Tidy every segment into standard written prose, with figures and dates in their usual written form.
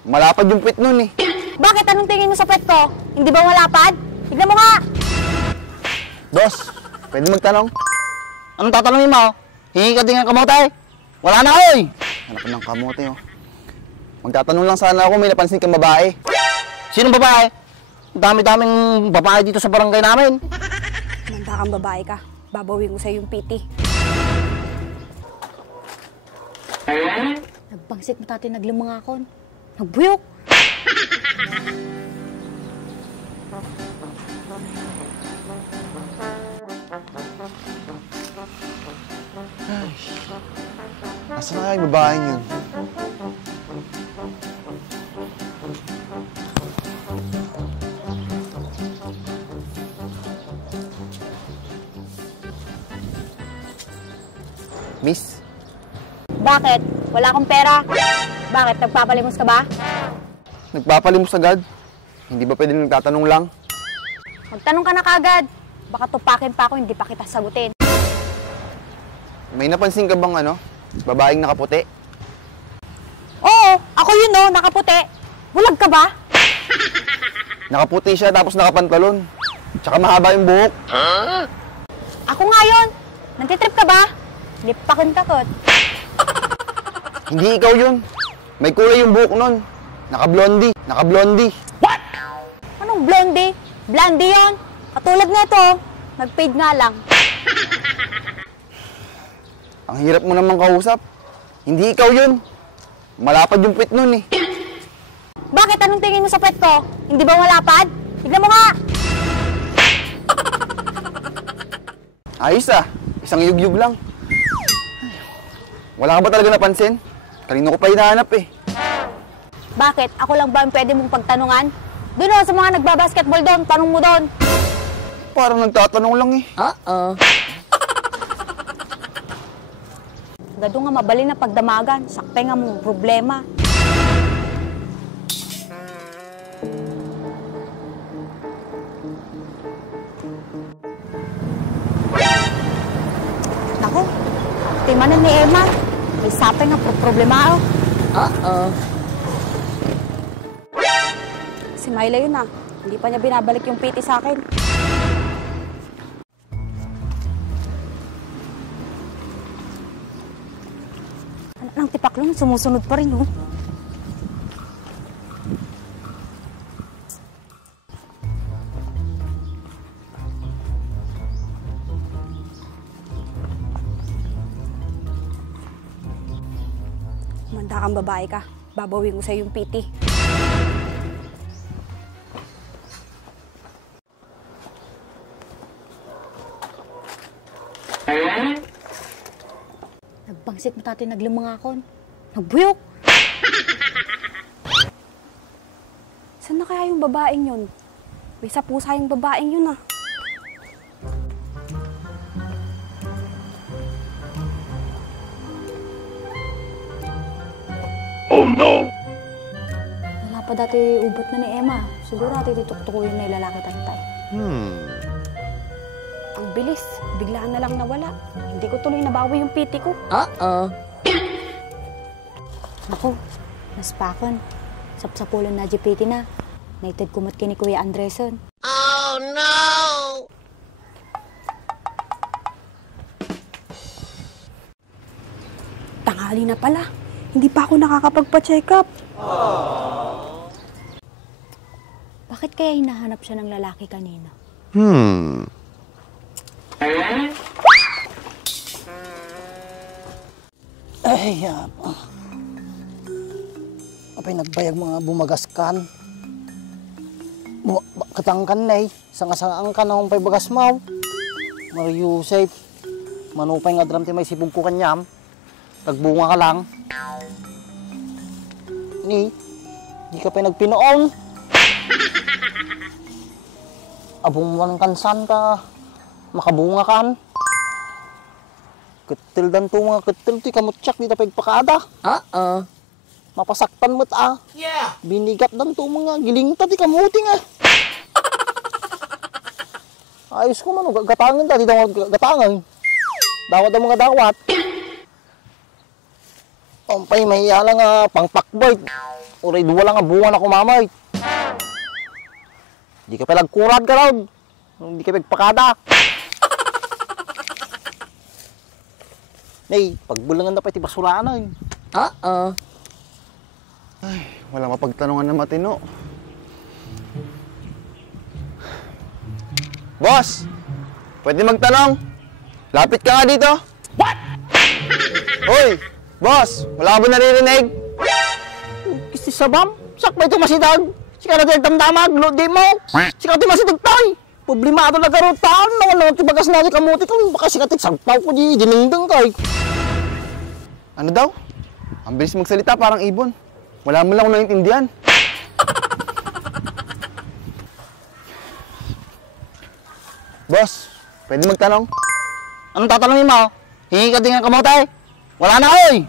Malapad yung puwit nun eh. Bakit? Anong tingin mo sa puwet ko? Hindi ba malapad? Tignan mo nga! Dos, pwede magtanong? Anong tatanungin mo? Hingi ka din ng kamote? Wala na oy! Hanap ng kamote oh. Magtatanong lang sana ako, may napansin kang babae. Sinong babae? Dami-daming babae dito sa barangay namin. Manda kang babae ka. Babawin ko sa'yo yung PT. Nagbangsit mo tati naglumangakon. Nagbuyok! Nasaan na kaya yung babaeng yun? Miss? Bakit? Wala akong pera. Bakit? Nagpapalimos ka ba? Nagpapalimos agad? Hindi ba pwede nagtatanong lang? Magtanong ka na kagad. Baka tupakin pa ako, hindi pa kita sagutin. May napansin ka bang babaeng nakaputi? Oo, ako yun oh, nakaputi. Bulag ka ba? Nakaputi siya tapos nakapantalon. Tsaka mahaba yung buhok. Ako nga yun. Nantitrip ka ba? Hindi pa takot. Hindi ikaw yun. May kulay yung buhok nun. Naka-blondie. Naka-blondie. What? Anong blondie? Blondie yun. Katulad nito, nag-fade nga lang. Ang hirap mo namang kausap. Hindi ikaw yun. Malapad yung puwit nun eh. Bakit? Anong tingin mo sa puwet ko? Hindi ba malapad? Tignan mo nga! Ayos ah. Isang yugyug lang. Wala ka ba talaga napansin? Kanino ko pa hinahanap eh. Bakit? Ako lang ba ang pwede mong pagtanungan? Doon o, sa mga nagbabasketball doon, tanong mo doon. Parang nagtatanong lang eh. Gado nga mabali na pagdamagan, sakte nga mong problema. Naku, timanan ni Emma. May sapay nga problema. Si Myla yun ah. Hindi pa niya binabalik yung PT sa akin. Anak ng tipaklong, sumusunod pa rin oh. Manda kang babae ka. Babawin ko sa'yo yung PT. Nagbangsit mo tati naglumangakon. Nagbuyok! Saan na kaya yung babaeng yun? May sa pusa yung babaeng yun ah. Oh no! Wala pa dati ubot na ni Emma. Siguro dati tituktukuhin na yung lalaki tantay. Ang bilis. Biglaan na lang nawala. Hindi ko tuloy nabawi yung PT ko. Naku, naspakon. Sapsapulan na GPT na. Naitid kumot kini Kuya Andreson. Oh no! Tanghali na pala. Hindi pa ako nakakapagpa-check up. Bakit kaya hinahanap siya ng lalaki kanina? Ay, apay nagbayag mga bumagaskan. Katangkan na eh. Sangasang ka na akong pay bagas mau. Mario Yusef. Manupay nga dram ti may sibog ko kanyam. Tagbunga ka lang. Di ka pa nagpinoon. Abong man kansan ka. Makabunga kan. Ketil dan to mga ketil ti kamutsak di tapay pakada. Mapasaktan mo't Yeah. Binigat dan to mga gilingta ti kamuting Ayos ko man, gatangan ta, di daw gatangan. Dawat ang mga dawat. Pampay, mahiya lang nga, pangpakbay. Uray, duwa lang nga buwan ako mamay. Di ka palagkurad ka raw. Hindi ka pagpakada. Nay, pagbulangan na pa iti basuraan na. Wala mapagtanungan na matino. Boss! Pwede magtanong? Lapit ka nga dito. What? Hoy! Boss! Wala ka ba naririnig? Kisti sabam? Sakbay ito masidag. Sika na tayo damdamag, lodi mo. Sika ito masidag tayo. Problemado na garutan. Naman ito bagas na kamuti ko. Baka sika ito sagpaw ko di dinindang kay. Ano daw? Ang bilis magsalita, parang ibon. Wala mo lang akong naintindihan. Boss, pwede magtanong? Anong tatanungin mo? Hingi ka din ng kamote? Wala na, oy!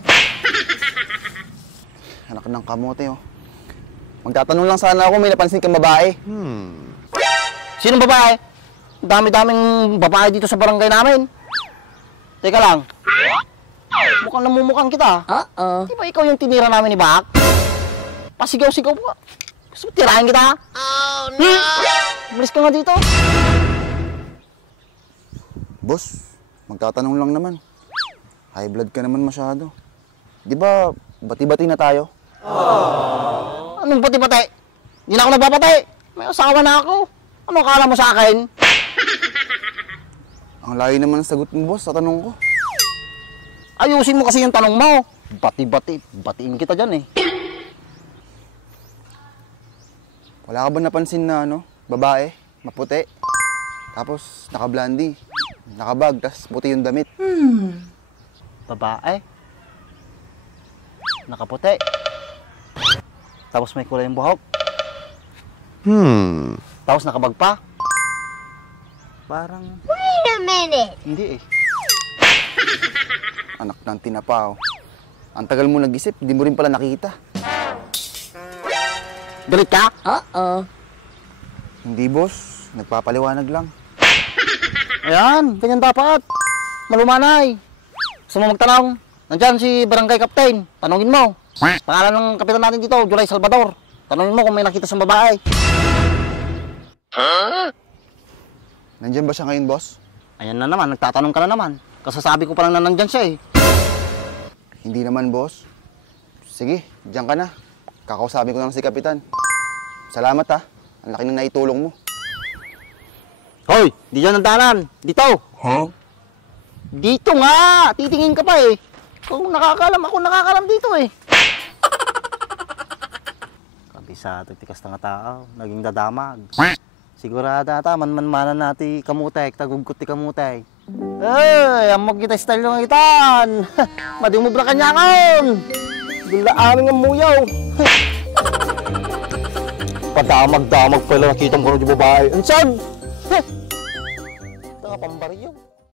Anak ng kamote, oh. Magtatanong lang sana ako, may napansin kang babae. Sinong babae? Dami-daming babae dito sa barangay namin. Teka lang. Mukhang namumukhang kita. Di ba ikaw yung tinira namin ni Bak? Pasigaw-sigaw po. Gusto mo tirahin kita? Oh no! Umalis ka nga dito. Boss, magtatanong lang naman. High blood ka naman masyado. Di ba, bati-bati na tayo? Anong pati-pati? Hindi na ako nagpapati. May asawa na ako. Ano akala mo sa akin? Ang layo naman ang sagot mo, boss, sa tanong ko. Ayusin mo kasi yung tanong mo. Bati-bati. Batiin kita dyan eh. Wala ka ba napansin na, babae, maputi? Tapos, naka-blondie, nakabag, tas puti yung damit. Babae. Nakaputi. Tapos may kulay yung buhok. Tapos nakabag pa. Parang Wait a minute! hindi eh. Anak ng tinapa, oh. Ang tagal mo nag-isip, di mo rin pala nakita. Galit ka? Hindi, boss. Nagpapaliwanag lang. Ayan, ganyan dapat. Malumanay. Gusto mo magtanong? Nandyan si Barangay Captain. Tanungin mo. Pangalan ng kapitan natin dito, Julay Salvador. Tanungin mo kung may nakita sa babae. Nandiyan ba siya ngayon, boss? Ayan na naman, nagtatanong ka na naman. Kasasabi ko pa lang na nandyan siya eh. Hindi naman, boss. Sige, diyan ka na. Kakausapin ko lang si kapitan. Salamat, ha. Ang laki ng naitulong mo. Hoy, di dyan ang dalan. Dito. Dito nga. Titingin ka pa eh. Kung nakakalam, ako nakakalam dito eh. Kabisado, tikas na nga tao. Naging dadamag. Sigurada ata, manmanan natin kamutek, tagugot ti kamutek. Ay, amok kita style ng itan. Madimubra ka niya akon. Bila aming ang muyaw. Padamag-damag pala nakita mo ko ng babae. Ansad? Tanga pambariyo.